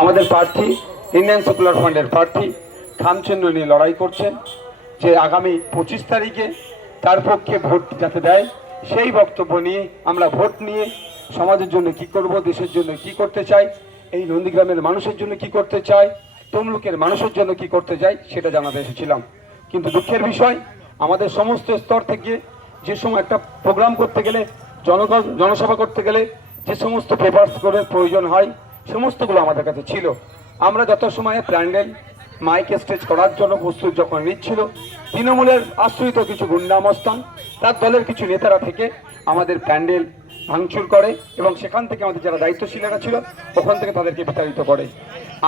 আমাদের প্রার্থী Indian secular ফ্রন্টের প্রার্থী খামচন্দ্র নিয়ে লড়াই করছেন যে আগামী 25 তারিখে তার পক্ষে ভোট যাতে দেয় সেই বক্তব্য নিয়ে আমরা ভোট নিয়ে সমাজের জন্য কি করব, দেশের জন্য কি করতে চাই, এই নন্দীগ্রামের মানুষের জন্য কি করতে চাই, তমলুকের মানুষের জন্য কি করতে চাই সেটা জানাতে এসেছিলাম। কিন্তু দুঃখের বিষয়, আমাদের সমস্ত স্তর থেকে যে সময় একটা প্রোগ্রাম করতে গেলে, জনসভা করতে গেলে যে সমস্ত পেপারস করে প্রয়োজন হয় সমস্তগুলো আমাদের কাছে ছিল। আমরা যত সময়ে প্যান্ডেল মাইক স্টেজ করার জন্য প্রস্তুত যখন নিচ্ছিল, তৃণমূলের আশ্রিত কিছু গুন্ডামস্তান তার দলের কিছু নেতারা থেকে আমাদের প্যান্ডেল ভাঙচুর করে এবং সেখান থেকে আমাদের যারা দায়িত্বশীলেরা ছিল ওখান থেকে তাদেরকে বিতাড়িত করে।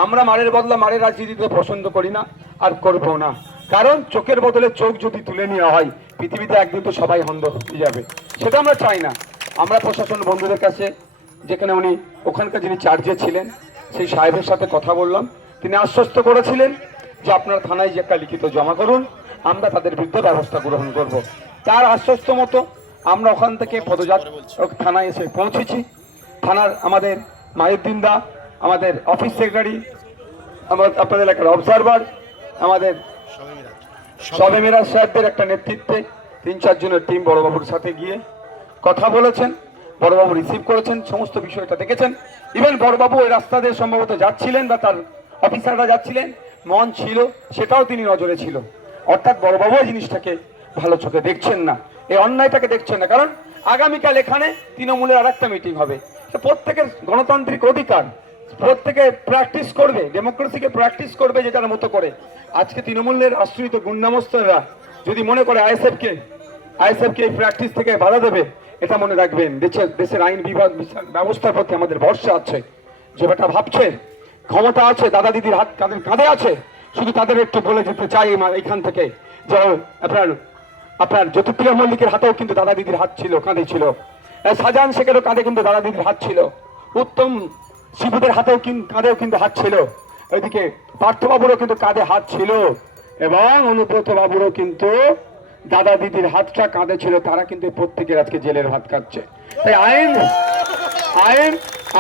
আমরা মারের বদলা মারের রাজনীতিতে পছন্দ করি না আর করব না, কারণ চোখের বদলে চোখ যদি তুলে নেওয়া হয় পৃথিবীতে একদিন তো সবাই অন্ধ হয়ে যাবে, সেটা আমরা চাই না। আমরা প্রশাসন বন্ধুদের কাছে, যেখানে উনি ওখানকার যিনি চার্জে ছিলেন সেই সাহেবের সাথে কথা বললাম, তিনি আশ্বস্ত করেছিলেন যে আপনারা থানায় যে একটা লিখিত জমা করুন, আমরা তাদের বিরুদ্ধে ব্যবস্থা গ্রহণ করব। তার আশ্বস্ত মতো আমরা ওখান থেকে থানায় এসে পৌঁছেছি। থানার আমাদের মাহিউদ্দিন দা, আমাদের অফিস সেক্রেটারি, আপনাদের এলাকার অবজারভার, আমাদের সবে মিরাজ সাহেবদের একটা নেতৃত্বে 3-4 জনের টিম বড়বাবুর সাথে গিয়ে কথা বলেছেন, বড়বাবু রিসিভ করেছেন, সমস্ত বিষয়টা দেখেছেন। ইভেন বড়বাবু ওই রাস্তা দিয়ে সম্ভবত যাচ্ছিলেন বা তার অফিসাররা যাচ্ছিলেন, মন ছিল সেটাও তিনি নজরে ছিল। অর্থাৎ বড়বাবু এই জিনিসটাকে ভালো চোখে দেখছেন না, এই অন্যায়টাকে দেখছেন না। কারণ আগামীকাল এখানে তৃণমূলের আরেকটা মিটিং হবে, প্রত্যেকের গণতান্ত্রিক অধিকার, প্রত্যেকে প্র্যাকটিস করবে, ডেমোক্রেসিকে প্র্যাকটিস করবে যেটার মতো করে। আজকে তৃণমূলের আশ্রিত গুন্ডামস্তানরা যদি মনে করে আইএসএফকে এই প্র্যাকটিস থেকে বাধা দেবে, এটা মনে রাখবেন, দেশের আইন বিভাগ ব্যবস্থার প্রতি আমাদের ভরসা আছে। যে বেটা ভাবছে ক্ষমতা আছে, দাদা দিদির হাত তাদের কাঁধে আছে, শুধু তাদের একটু বলে যেতে চাই এখান থেকে যে আপনার জ্যোতিপ্রিয় মল্লিকের হাতেও কিন্তু দাদা দিদির হাত ছিল, কাঁধে ছিল। শাহজাহান শেখেরও কাঁধে কিন্তু দাদা দিদির হাত ছিল। উত্তম শিবুদের কাঁধেও কিন্তু হাত ছিল। ওইদিকে পার্থবাবুরও কিন্তু কাঁধে হাত ছিল এবং অনুব্রত বাবুরও কিন্তু দাদা দিদির হাতটা কাঁধে ছিল। তারা কিন্তু প্রত্যেকের আজকে জেলের ভাত খাচ্ছে। তাই আইন আইন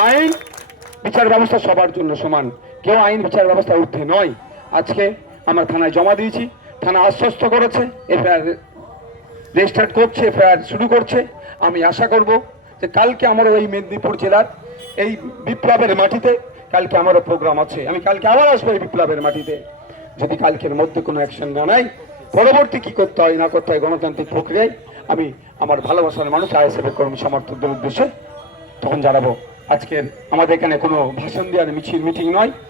আইন বিচার ব্যবস্থা সবার জন্য সমান, কেউ আইন বিচার ব্যবস্থা ঊর্ধ্বে নয়। আজকে আমরা থানায় জমা দিয়েছি, থানা আশ্বস্ত করেছে, এফআইআর রেজিস্টার্ড করছে, এফআইআর শুরু করছে। আমি আশা করব যে কালকে আমার ওই মেদিনীপুর জেলার এই বিপ্লবের মাটিতে কালকে আমারও প্রোগ্রাম আছে, আমি কালকে আবার আসবো এই বিপ্লবের মাটিতে। যদি কালকের মধ্যে কোনো অ্যাকশন না নেয়, পরবর্তী কি করতে হয় না করতে হয় গণতান্ত্রিক প্রক্রিয়ায় আমি আমার ভালোবাসার মানুষ আইএসএফ এর কর্মী সমর্থকদের উদ্দেশ্যে তখন জানাবো। আজকের আমাদের এখানে কোনো ভাষণ দেওয়ার মিটিং নয়।